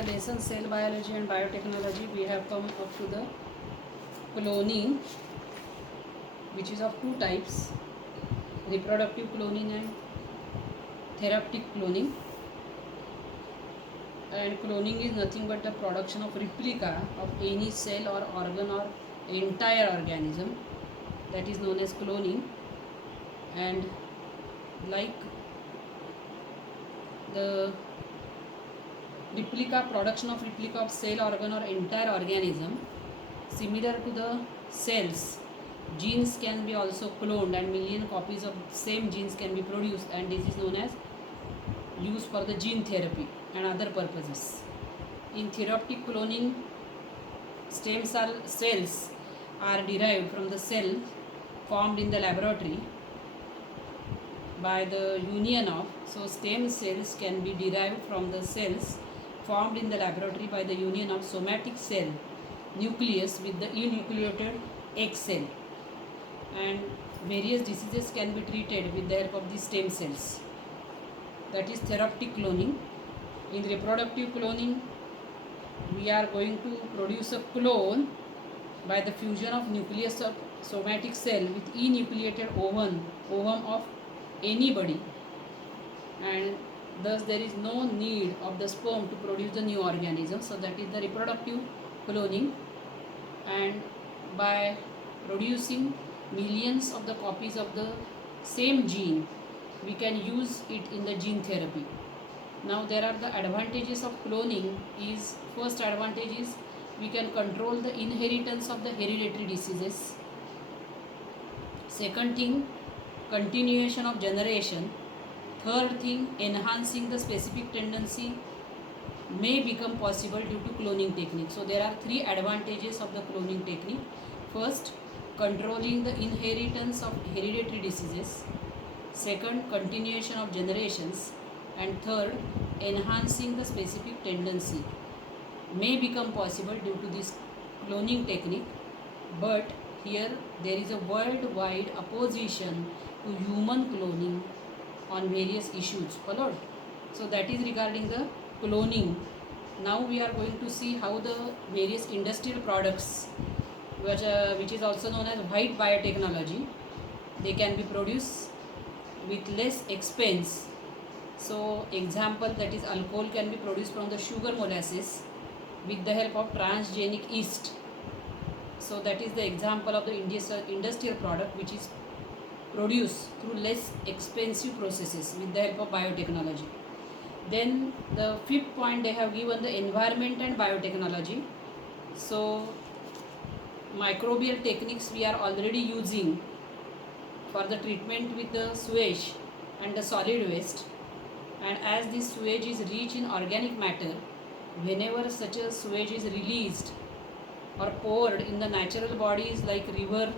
the lesson cell biology and biotechnology, we have come up to the cloning, which is of two types: reproductive cloning and therapeutic cloning. And cloning is nothing but the production of replica of any cell or organ or entire organism, that is known as cloning. And like the production of replica of cell, organ or entire organism, similar to the cells, genes can be also cloned and million copies of same genes can be produced, and this is known as used for the gene therapy and other purposes. In therapeutic cloning, stem cell cells are derived from the cell formed in the laboratory by the union of, so stem cells can be derived from the cells formed in the laboratory by the union of somatic cell nucleus with the enucleated egg cell, and various diseases can be treated with the help of these stem cells. That is therapeutic cloning. In reproductive cloning, we are going to produce a clone by the fusion of nucleus of somatic cell with enucleated ovum of anybody, and thus there is no need of the sperm to produce the new organism. So that is the reproductive cloning, and by producing millions of the copies of the same gene, we can use it in the gene therapy. Now there are the advantages of cloning. Is first advantage is we can control the inheritance of the hereditary diseases. Second thing, continuation of generation. Third thing, enhancing the specific tendency may become possible due to cloning technique. So there are three advantages of the cloning technique. First, controlling the inheritance of hereditary diseases. Second, continuation of generations. And third, enhancing the specific tendency may become possible due to this cloning technique. But here there is a worldwide opposition to human cloning on various issues. Followed. So that is regarding the cloning. Now we are going to see how the various industrial products, which is also known as white biotechnology, they can be produced with less expense. So example, that is alcohol can be produced from the sugar molasses with the help of transgenic yeast. So that is the example of the industrial product which is produced through less expensive processes with the help of biotechnology. Then the fifth point, they have given the environment and biotechnology. So microbial techniques we are already using for the treatment with the sewage and the solid waste, and as this sewage is rich in organic matter, whenever such a sewage is released or poured in the natural bodies like river,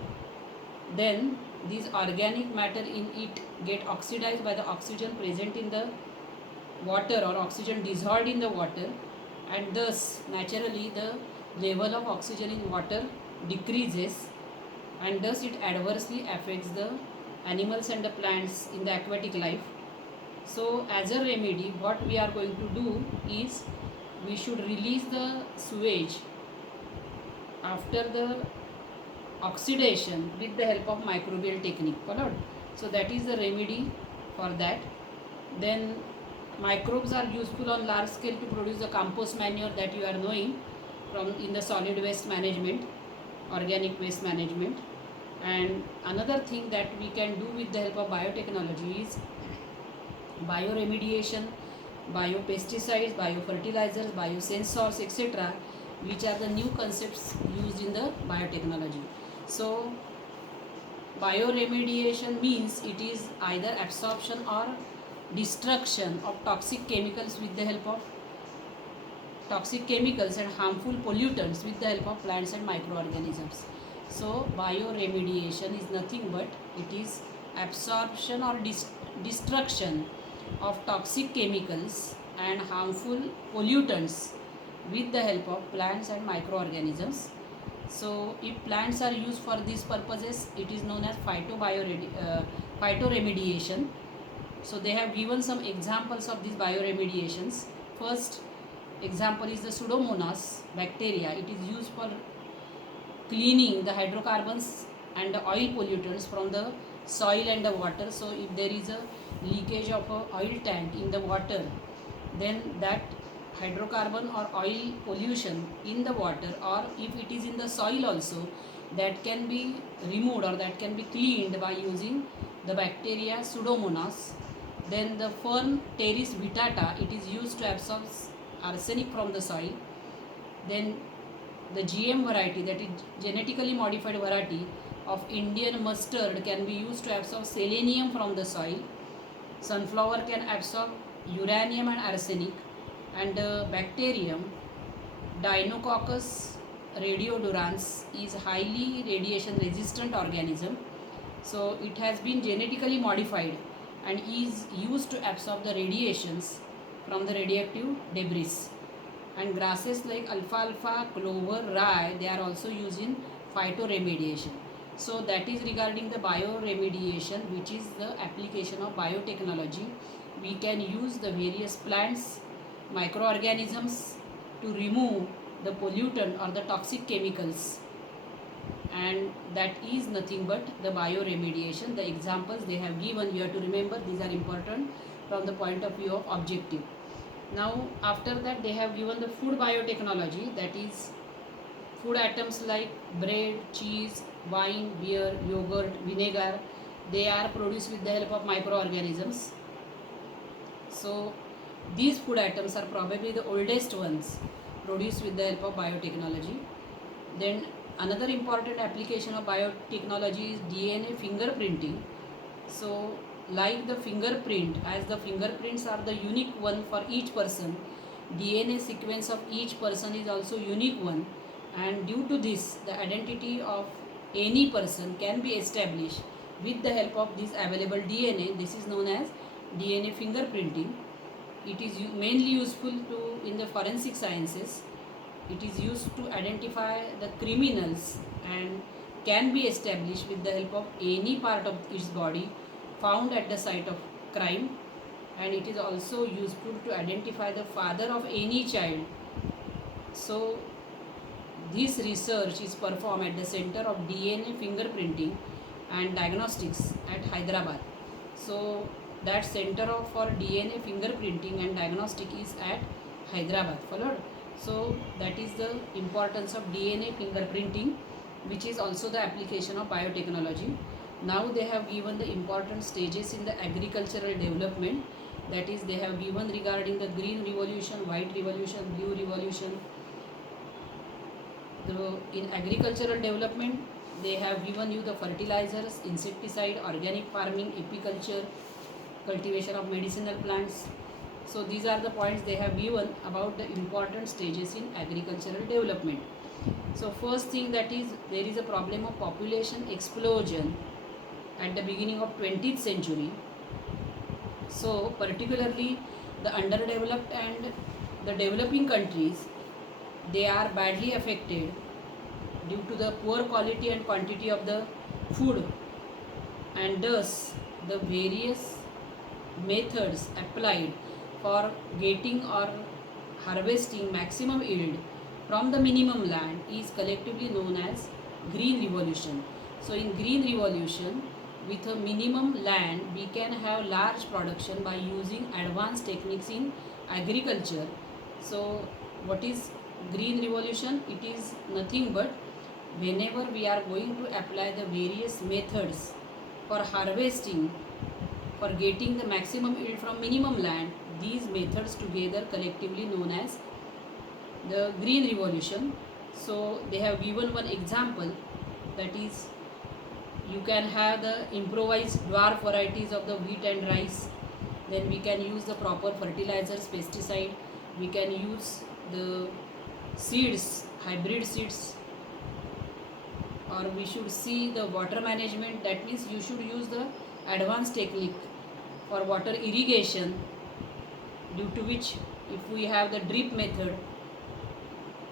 then this organic matter in it get oxidized by the oxygen present in the water or oxygen dissolved in the water, and thus naturally the level of oxygen in water decreases, and thus it adversely affects the animals and the plants in the aquatic life. So as a remedy, what we are going to do is we should release the sewage after the oxidation with the help of microbial technique. Followed. So that is the remedy for that. Then microbes are useful on large scale to produce the compost manure that you are knowing from in the solid waste management, organic waste management. And another thing that we can do with the help of biotechnology is bioremediation, biopesticides, biofertilizers, biosensors, etc., which are the new concepts used in the biotechnology. So bioremediation means it is either absorption or destruction of toxic chemicals with the help of toxic chemicals and harmful pollutants with the help of plants and microorganisms. So bioremediation is nothing but it is absorption or destruction of toxic chemicals and harmful pollutants with the help of plants and microorganisms. So if plants are used for these purposes, it is known as phytoremediation. So they have given some examples of these bioremediations. First, example is the Pseudomonas bacteria. It is used for cleaning the hydrocarbons and the oil pollutants from the soil and the water. So if there is a leakage of a oil tank in the water, then that hydrocarbon or oil pollution in the water, or if it is in the soil also, that can be removed or that can be cleaned by using the bacteria Pseudomonas. Then the fern Pteris vittata, it is used to absorb arsenic from the soil. Then the GM variety, that is genetically modified variety of Indian mustard, can be used to absorb selenium from the soil. Sunflower can absorb uranium and arsenic. And bacterium Deinococcus radiodurans is highly radiation resistant organism. So it has been genetically modified and is used to absorb the radiations from the radioactive debris. And grasses like alfalfa, clover, rye, they are also used in phytoremediation. So that is regarding the bioremediation, which is the application of biotechnology. We can use the various plants, microorganisms to remove the pollutant or the toxic chemicals, and that is nothing but the bioremediation. The examples they have given, you have to remember, these are important from the point of view of objective. Now after that they have given the food biotechnology, that is food items like bread, cheese, wine, beer, yogurt, vinegar, they are produced with the help of microorganisms. So these food items are probably the oldest ones produced with the help of biotechnology. Then another important application of biotechnology is DNA fingerprinting. So like the fingerprint, as the fingerprints are the unique one for each person, DNA sequence of each person is also unique one, and due to this the identity of any person can be established with the help of this available DNA. This is known as DNA fingerprinting. It is mainly useful in the forensic sciences. It is used to identify the criminals and can be established with the help of any part of its body found at the site of crime. And it is also useful to identify the father of any child. So this research is performed at the Center of DNA Fingerprinting and Diagnostics at Hyderabad. So that center for DNA fingerprinting and diagnostic is at Hyderabad. Followed. So that is the importance of DNA fingerprinting, which is also the application of biotechnology. Now they have given the important stages in the agricultural development, that is they have given regarding the green revolution, white revolution, blue revolution. In agricultural development they have given you the fertilizers, insecticide, organic farming, apiculture, cultivation of medicinal plants. So these are the points they have given about the important stages in agricultural development. So first thing, that is there is a problem of population explosion at the beginning of 20th century. So particularly the underdeveloped and the developing countries, they are badly affected due to the poor quality and quantity of the food, and thus the various methods applied for getting or harvesting maximum yield from the minimum land is collectively known as green revolution. So in green revolution, with a minimum land we can have large production by using advanced techniques in agriculture. So what is green revolution? It is nothing but whenever we are going to apply the various methods for harvesting, for getting the maximum yield from minimum land, these methods together collectively known as the green revolution. So they have given one example, that is you can have the improvised dwarf varieties of the wheat and rice. Then we can use the proper fertilizers, pesticide. We can use the seeds, hybrid seeds, or we should see the water management. That means you should use the advanced technique for water irrigation, due to which if we have the drip method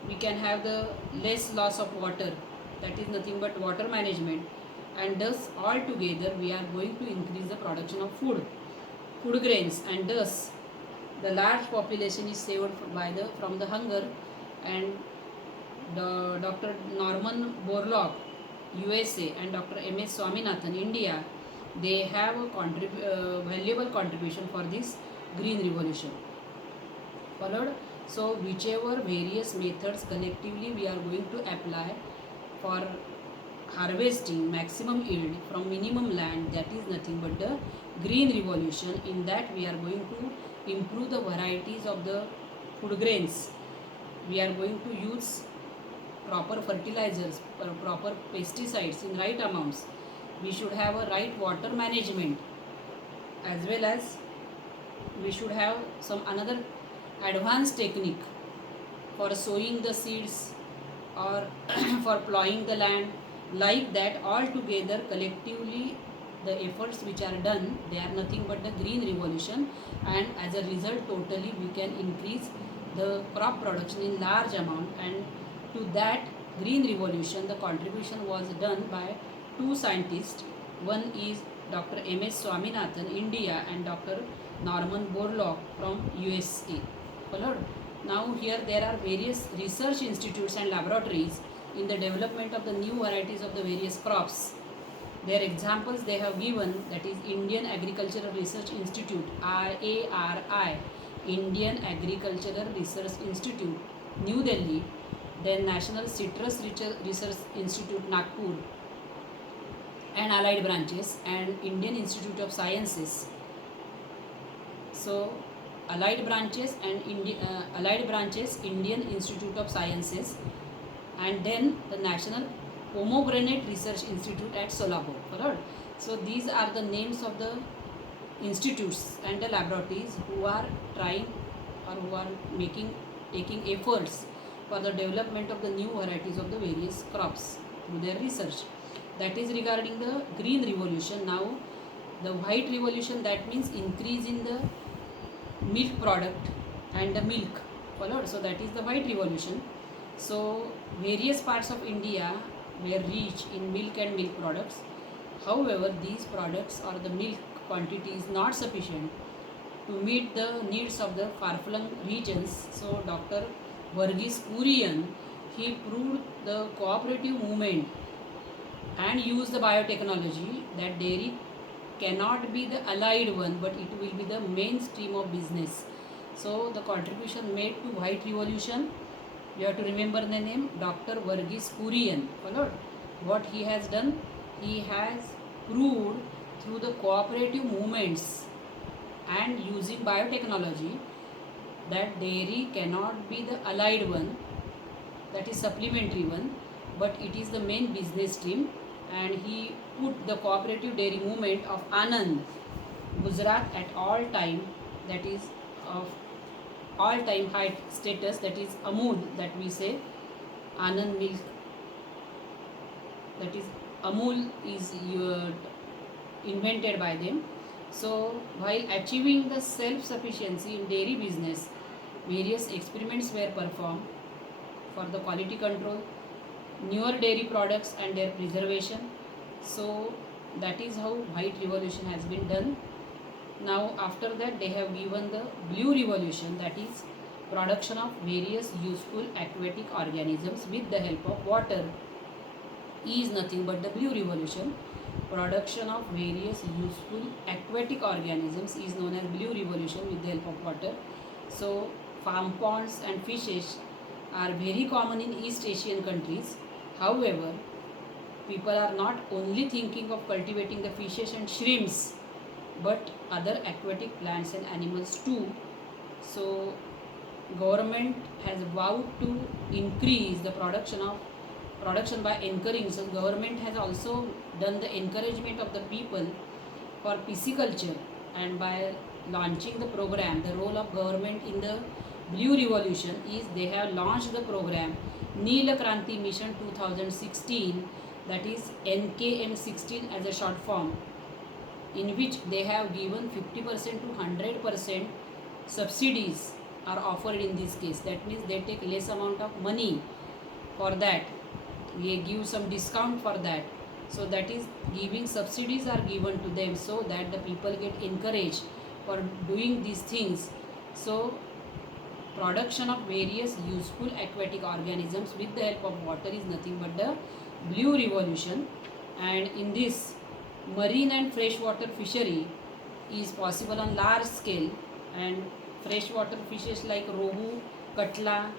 we can have the less loss of water. That is nothing but water management, and thus all together we are going to increase the production of food grains, and thus The large population is saved from the hunger, and Dr. Norman Borlaug, USA, and Dr. M.S. Swaminathan, India, they have a valuable contribution for this green revolution. Followed. So whichever various methods collectively we are going to apply for harvesting maximum yield from minimum land, that is nothing but the green revolution. In that we are going to improve the varieties of the food grains. We are going to use proper fertilizers, proper pesticides in right amounts. We should have a right water management, as well as we should have some another advanced technique for sowing the seeds or for plowing the land. Like that, all together collectively the efforts which are done, they are nothing but the green revolution, and as a result totally we can increase the crop production in large amount. And to that green revolution the contribution was done by two scientists. One is Dr. M.S. Swaminathan, India, and Dr. Norman Borlaug from USA. Followed. Now here there are various research institutes and laboratories in the development of the new varieties of the various crops. Their examples they have given, that is Indian Agricultural Research Institute, IARI, Indian Agricultural Research Institute, New Delhi, then National Citrus Research Institute, Nagpur, and allied branches, and Indian Institute of Sciences. So allied branches, Indian Institute of Sciences, and then the National Pomegranate Research Institute at Solapur. Correct? So these are the names of the institutes and the laboratories who are trying or who are taking efforts for the development of the new varieties of the various crops through their research. That is regarding the green revolution. Now the white revolution, that means increase in the milk product and the milk. Followed. So that is the white revolution. So various parts of India were rich in milk and milk products. However, these products or the milk quantity is not sufficient to meet the needs of the far-flung regions. So Dr. Verghese Kurian, he proved the cooperative movement and used the biotechnology that dairy cannot be the allied one, but it will be the mainstream of business. So the contribution made to white revolution, you have to remember the name, Dr. Verghese Kurian. Followed. What he has done, he has proved through the cooperative movements and using biotechnology that dairy cannot be the allied one, that is supplementary one, but it is the main business stream. And he put the cooperative dairy movement of Anand, Gujarat at all time, that is of all time high status, that is Amul, that we say Anand milk, that is Amul is invented by them. So while achieving the self-sufficiency in dairy business, various experiments were performed for the quality control, newer dairy products and their preservation. So that is how white revolution has been done. Now after that they have given the blue revolution, that is production of various useful aquatic organisms with the help of water is nothing but the blue revolution. Production of various useful aquatic organisms is known as blue revolution with the help of water. So farm ponds and fishes are very common in East Asian countries. However, people are not only thinking of cultivating the fishes and shrimps, but other aquatic plants and animals too. So government has vowed to increase the production by encouraging. So government has also done the encouragement of the people for pisciculture, and by launching the program, the role of government in the blue revolution is they have launched the program Neela Kranti Mission 2016, that is NKM16 as a short form, in which they have given 50% to 100% subsidies are offered in this case. That means they take less amount of money for that, we give some discount for that. So that is giving subsidies are given to them, so that the people get encouraged for doing these things So production of various useful aquatic organisms with the help of water is nothing but the blue revolution. And in this, marine and freshwater fishery is possible on large scale, and freshwater fishes like rohu, katla,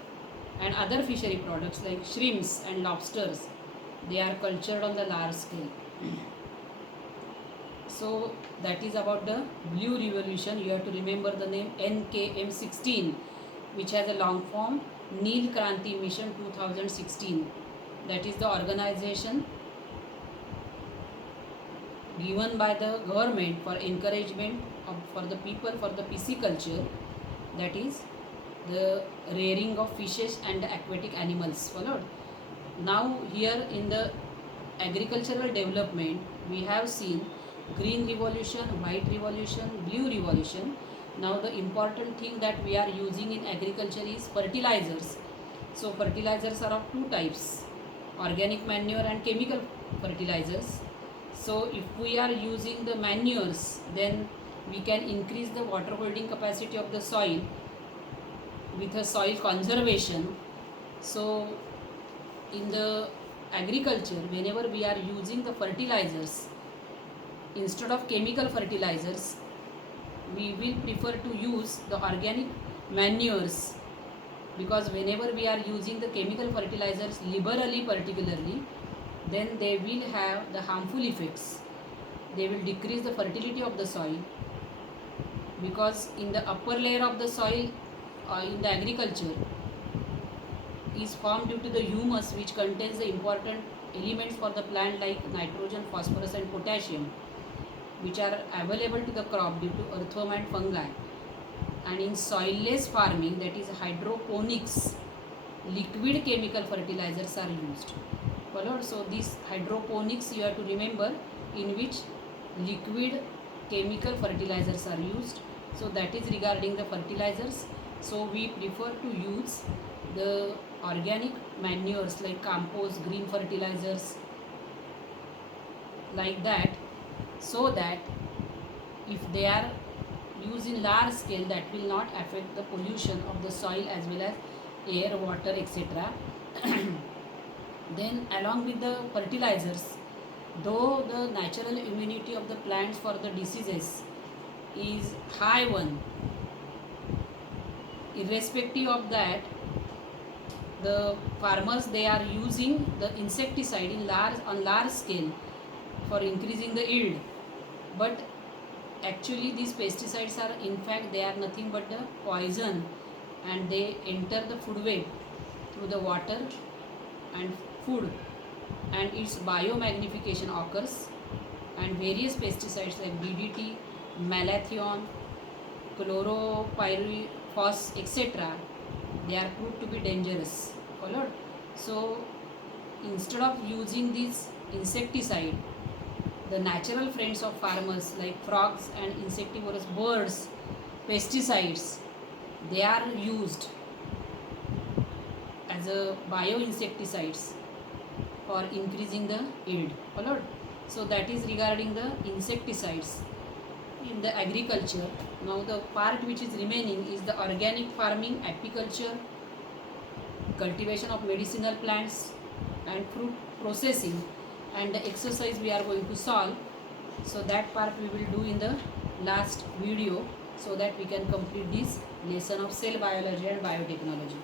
and other fishery products like shrimps and lobsters, they are cultured on the large scale. So that is about the blue revolution. You have to remember the name NKM16, which has a long form Neel Kranti Mission 2016. That is the organization given by the government for encouragement for the people for the pisciculture, that is the rearing of fishes and aquatic animals. Followed. Now here in the agricultural development we have seen green revolution, white revolution, blue revolution. Now the important thing that we are using in agriculture is fertilizers. So fertilizers are of two types, organic manure and chemical fertilizers. So if we are using the manures, then we can increase the water holding capacity of the soil with a soil conservation. So in the agriculture, whenever we are using the fertilizers, instead of chemical fertilizers, we will prefer to use the organic manures, because whenever we are using the chemical fertilizers liberally particularly, then they will have the harmful effects. They will decrease the fertility of the soil, because in the upper layer of the soil in the agriculture is formed due to the humus, which contains the important elements for the plant like nitrogen, phosphorus and potassium, which are available to the crop due to earthworm and fungi. And in soilless farming, that is hydroponics, liquid chemical fertilizers are used. Followed. So this hydroponics you have to remember, in which liquid chemical fertilizers are used. So that is regarding the fertilizers. So we prefer to use the organic manures like compost, green fertilizers, like that, so that if they are used in large scale, that will not affect the pollution of the soil as well as air, water, etc. Then along with the fertilizers, though the natural immunity of the plants for the diseases is high one, irrespective of that, the farmers, they are using the insecticide in large scale for increasing the yield. But actually these pesticides are, in fact, they are nothing but the poison, and they enter the food web through the water and food, and its biomagnification occurs, and various pesticides like DDT, malathion, chloropyrifos, etc., they are proved to be dangerous. Followed. So instead of using this insecticide, the natural friends of farmers like frogs and insectivorous birds, pesticides, they are used as a bioinsecticides for increasing the yield. Followed. So that is regarding the insecticides in the agriculture. Now the part which is remaining is the organic farming, apiculture, cultivation of medicinal plants and fruit processing, and the exercise we are going to solve. So that part we will do in the last video, so that we can complete this lesson of cell biology and biotechnology.